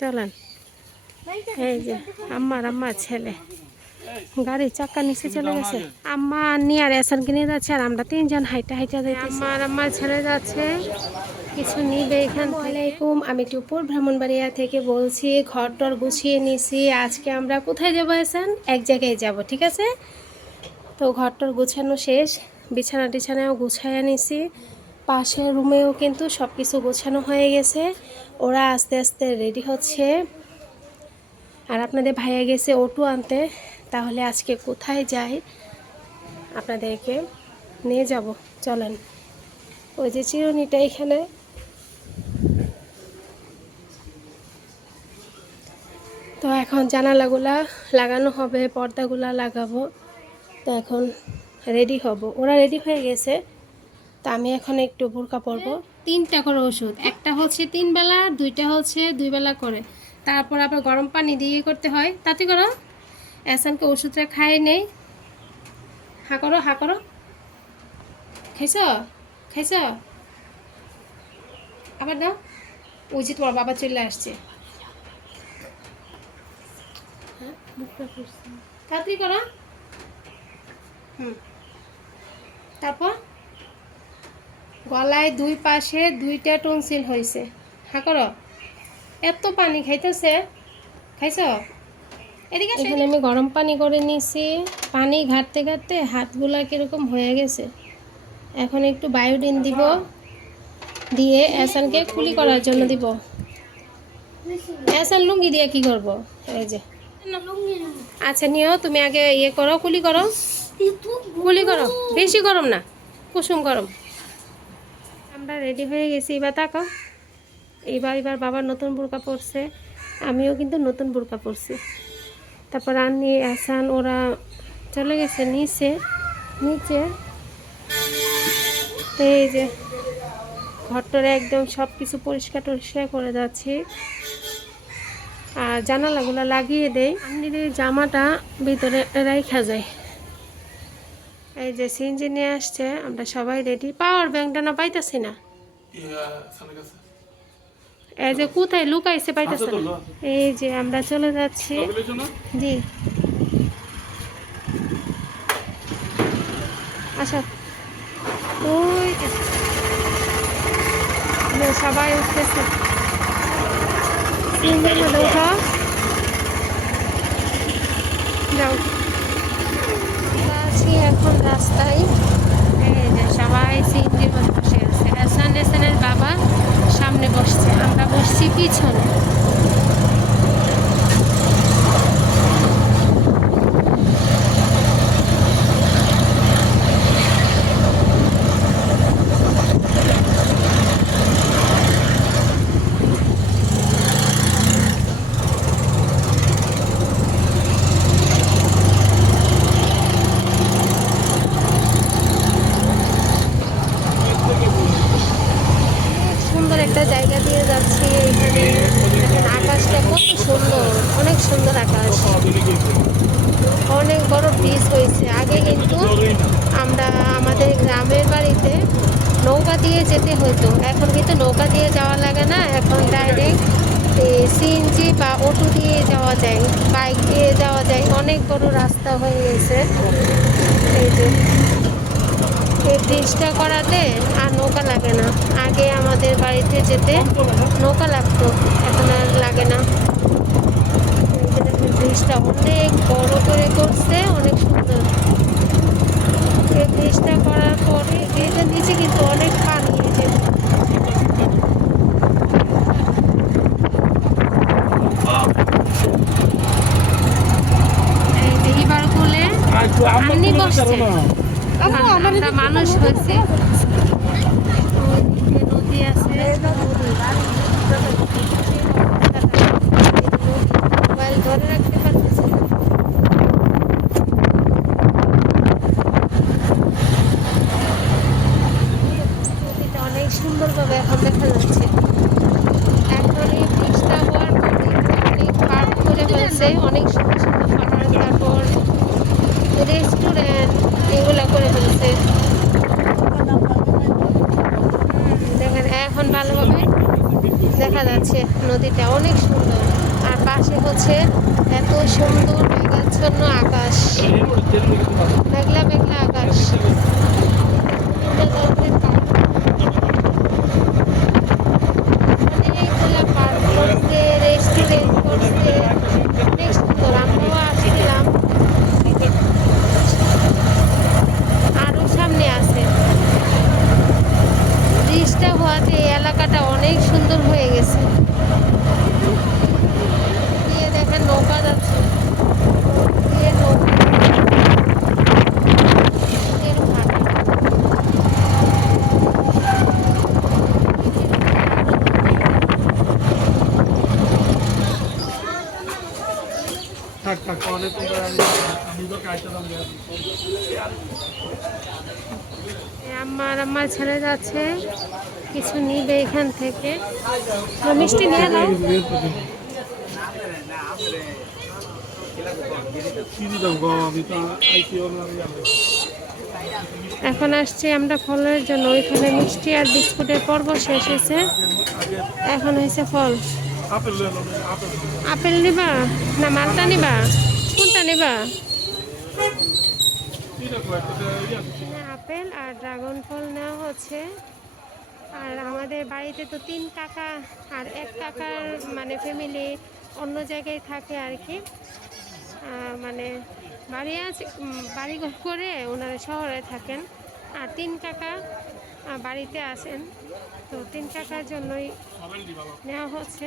চলেন। এই যে, আম্মার আম্মার ছেলে। গাড়ির চাকা নিচে চলে গেছে। আম্মা নিয়ে এসান কিনে যাচ্ছে আর আমরা তিনজন হাইটা হাইটা যাইতেছি। আম্মার আম্মার ছেলে যাচ্ছে। কিছু নিবে এখান আলাইকুম আমি টুপুর ব্রাহ্মণবাড়িয়া থেকে বলছি ঘর টর গুছিয়ে নিছি। আজকে আমরা কোথায় যাব এসান এক জায়গায় যাব, ঠিক আছে? তো ঘর টর গুছানো শেষ। বিছানা টিছানাও গুছাইয়া নিছি। পাশের রুমেও কিন্তু সব কিছু গোছানো হয়ে গেছে। ওরা আস্তে আস্তে রেডি হচ্ছে। আর আপনাদের ভাইয়া গেছে অটো আনতে। তাহলে আজকে কোথায় যাই আপনাদেরকে নিয়ে যাব। চলেন। ওই যে চিরুনিটা এখানে। তো এখন জানালাগুলা লাগানো হবে, পর্দাগুলা লাগাবো। তো এখন রেডি হব। ওরা রেডি হয়ে গেছে। তো আমি এখন একটু বোরকা পরবো। তিনটা করে ওষুধ। একটা হচ্ছে তিন বেলা দুইটা হচ্ছে দুই বেলা করে। তারপর আবার গরম পানি দিয়ে করতে হয়। তাতে করো এসানকে ওষুধটা খাই নেই। হা করো হা করো। খাইছ? খাইছ? আবার দাও। ওই যে তোমার বাবা চলে আসছে। হ্যাঁ, তাড়াতাড়ি করো। হুম। তারপর? গলায় দুই পাশে দুইটা টনসিল হয়েছে হা করো। এত পানি খাইতেছে। খাইছ? এদিকে এখানে আমি গরম পানি করে নিছি। পানি ঘাটতে ঘাটতে হাতগুলা কীরকম হয়ে গেছে। এখন একটু বায়োডিন দিব। দিয়ে এসানকে কুলি করার জন্য দিব। এসান লুঙ্গি দিয়ে কি করব? এই যে। আচ্ছা নিও তুমি আগে ইয়ে করো কুলি করো। কুলি করো। বেশি গরম না কুসুম গরম। আমরা রেডি হয়ে গেছি। এবার তাকাও এইবার এবার বাবার নতুন বোরকা পরছে, আমিও কিন্তু নতুন বোরকা পরছি। তারপর আন্নি, আসান, ওরা চলে গেছে নিচে নিচে। তো এই যে ঘরটারে একদম সব কিছু পরিষ্কার টরিষ্কার করে যাচ্ছি। আর জানালাগুলো লাগিয়ে দেয় এই জামাটা ভিতরে রাইখা যায়। এই যে সিনজি নিয়ে আসছে আমরা সবাই রেডি পাওয়ার ব্যাংকটা না পাইতাছি না? এই যে কোথায় লুকাইছে পাইতেছে না? এই যে আমরা চলে যাচ্ছি। জি। আচ্ছা। ওই সবাই উঠতেছে। তিনজন মধ্যে উঠাও যাও। এখন রাস্তায়। সবাই সিনজির মধ্যে বসে আছে হাসান বাবা সামনে বসছে। আমরা বসছি পিছনে সুন্দর একটা জায়গা দিয়ে যাচ্ছি এখানে দেখেন আকাশটা কত সুন্দর অনেক সুন্দর আকাশ অনেক বড় ব্রিজ হয়েছে আগে কিন্তু আমরা আমাদের গ্রামের বাড়িতে নৌকা দিয়ে যেতে হতো। এখন কিন্তু নৌকা দিয়ে যাওয়া লাগে না, এখন ডাইরেক্ট সিএনজি বা অটো দিয়ে যাওয়া যায় বাইক দিয়ে যাওয়া যায়। অনেক বড় রাস্তা হয়ে গেছে। এই যে, এই ব্রিজটা করাতে আর নৌকা লাগে না। আগে আমাদের বাড়িতে যেতে নৌকা লাগতো, এখন আর লাগে না। ব্রিজটা অনেক বড় করে করছে, অনেক সুন্দর। ব্রিজটা করার পরে ব্রিজের নিচে কিন্তু অনেক পানি এই যে এই যে এবার কোলে আমরা মানুষ হয়েছে। নদী আছে। মোবাইল ধরে রাখতে পারতেছি না। নদীটা অনেক সুন্দরভাবে এখন দেখা যাচ্ছে এখন এই ব্রিজটা হওয়ার পরে অনেক পার্ক করে ফেলছে অনেক রেস্টুরেন্ট এগুলো করে ফেলছে। দেখেন, এখন ভালোভাবে দেখা যাচ্ছে নদীটা অনেক সুন্দর। আর পাশে হচ্ছে এত সুন্দর মেঘাচ্ছন্ন আকাশ। মেঘলা মেঘলা আকাশ। রেস্টুরেন্ট করছে অনেক সুন্দর আমরাও আসছিলাম আরও সামনে আছে ব্রিজটা হওয়াতে এই এলাকাটা অনেক সুন্দর হয়ে গেছে দিয়ে দেখেন নৌকা যাচ্ছে দিয়ে নৌকা এর ভাটা। আমার আমার ছেড়ে যাচ্ছে, কিছু নিবে এখান থেকে। তো মিষ্টি নিয়ে নাও। এখন আসছি আমরা ফলের জন্য। ওইখানে মিষ্টি আর বিস্কুটের পর্ব শেষ হয়েছে। এখন হয়েছে ফল। আপেল নিবা না মালটা নিবা? নিবা? আপেল আর ড্রাগন ফল নেওয়া হচ্ছে। আর আমাদের বাড়িতে তো তিন কাকা আর এক কাকার মানে ফ্যামিলি অন্য জায়গায় থাকে আর কি। মানে বাড়ি আছে বাড়ি ঘর করে ওনারা শহরে থাকেন। আর তিন কাকা বাড়িতে আসেন তো তিন কাকার জন্যই নেওয়া হচ্ছে।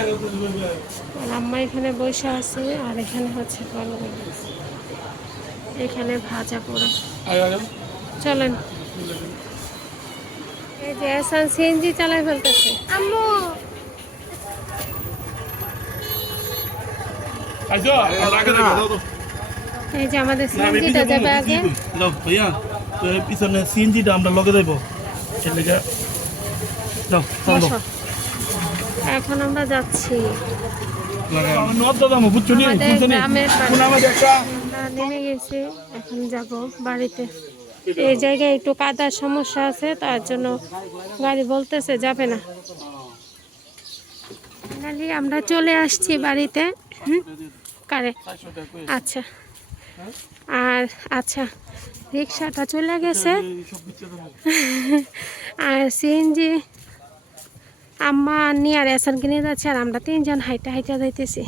আর এটা আম্মা এখানে বসে আছে আর এখানে হচ্ছে এখানে ভাজা পোড়া। আয় আয় চলেন। এই যে এসান সিএনজি চালাই ফেলতেছে। আম্মু! এই যে আমাদের সিএনজিটা যাবে আগে। ভাইয়া তো পিছনে সিএনজিটা আমরা লগে দেব। সেটাকে দাও চলো। এখন আমরা যাচ্ছি। আমি নদ দাদা মো বুঝছ নি? আমাদের বুঝছ নি? গ্রামের বাড়ি। কোন আমাদের একটা আমরা নেমে গেছি এখন যাব বাড়িতে। এই জায়গায় একটু কাদার সমস্যা আছে তার জন্য গাড়ি বলতেছে যাবে না। ফাইনালি আমরা চলে আসছি বাড়িতে। কারে? আচ্ছা। আর আচ্ছা রিক্সাটা চলে গেছে। আর সিএনজি আম্মা নিয়ে আর এসান কিনে যাচ্ছে আর আমরা তিনজন হাইটা হাইটা যাইতেছি।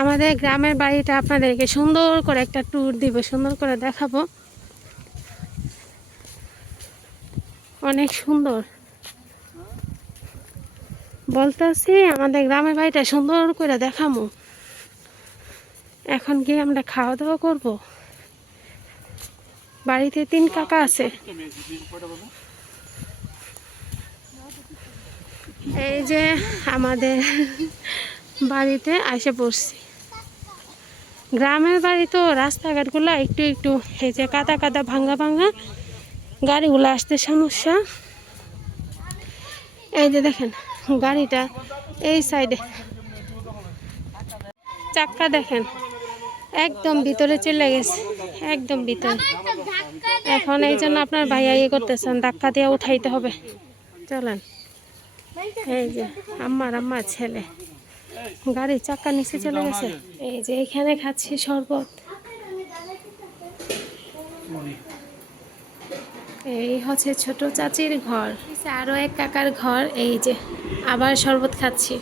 আমাদের গ্রামের বাড়িটা আপনাদেরকে সুন্দর করে একটা ট্যুর দিব, সুন্দর করে দেখাবো। অনেক সুন্দর। বলতেছি, আমাদের গ্রামের বাড়িটা সুন্দর করে দেখামো। এখন গিয়ে আমরা খাওয়া দাওয়া করব। বাড়িতে তিন কাকা আছে। এই যে আমাদের বাড়িতে এসে পড়ছি। গ্রামের বাড়ি তো রাস্তাঘাটগুলো একটু একটু, এই যে কাদা কাদা ভাঙ্গা ভাঙ্গা গাড়িগুলো আসতে সমস্যা। এই যে দেখেন, গাড়িটা এই সাইডে। চাক্কা দেখেন একদম ভিতরে চলে গেছে, একদম ভিতরে। এখন এই জন্য আপনার ভাইয়া ইয়ে করতেছেন, ধাক্কা দিয়ে উঠাইতে হবে। চলেন। এই যে আম্মার আম্মার ছেলে গাড়ির চাক্কা নিচে চলে গেছে। এই যে এখানে খাচ্ছি শরবত। এই হচ্ছে ছোট চাচির ঘর, আরও এক কাকার ঘর, এই যে আবার শরবত খাচ্ছি।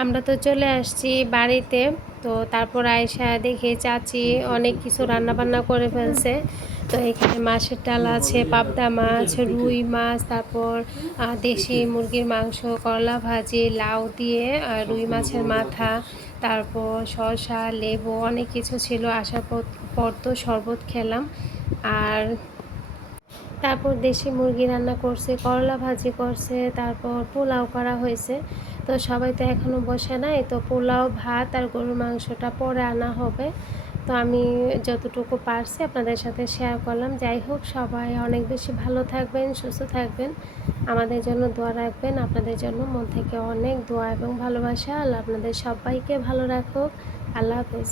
আমরা তো চলে আসছি বাড়িতে, তো তারপর আয়সা দেখে চাচি অনেক কিছু রান্না বান্না করে ফেলছে। তো এখানে মাছের ডাল আছে, পাবদা মাছ, রুই মাছ, তারপর দেশি মুরগির মাংস, করলা ভাজি, লাউ দিয়ে রুই মাছের মাথা, তারপর শসা, লেবু, অনেক কিছু ছিল আসার পর তো শরবত খেলাম। আর তারপর দেশি মুরগি রান্না করছে, করলা ভাজি করছে, তারপর পোলাও করা হয়েছে। তো সবাই তো এখনও বসে নাই, তো পোলাও, ভাত আর গরুর মাংসটা পরে আনা হবে। তো আমি যতটুকু পারছি আপনাদের সাথে শেয়ার করলাম। যাই হোক, সবাই অনেক বেশি ভালো থাকবেন, সুস্থ থাকবেন। আমাদের জন্য দোয়া রাখবেন। আপনাদের জন্য মন থেকে অনেক দোয়া এবং ভালোবাসা। আপনাদের সবাইকে ভালো রাখুক। আল্লাহ হাফেজ।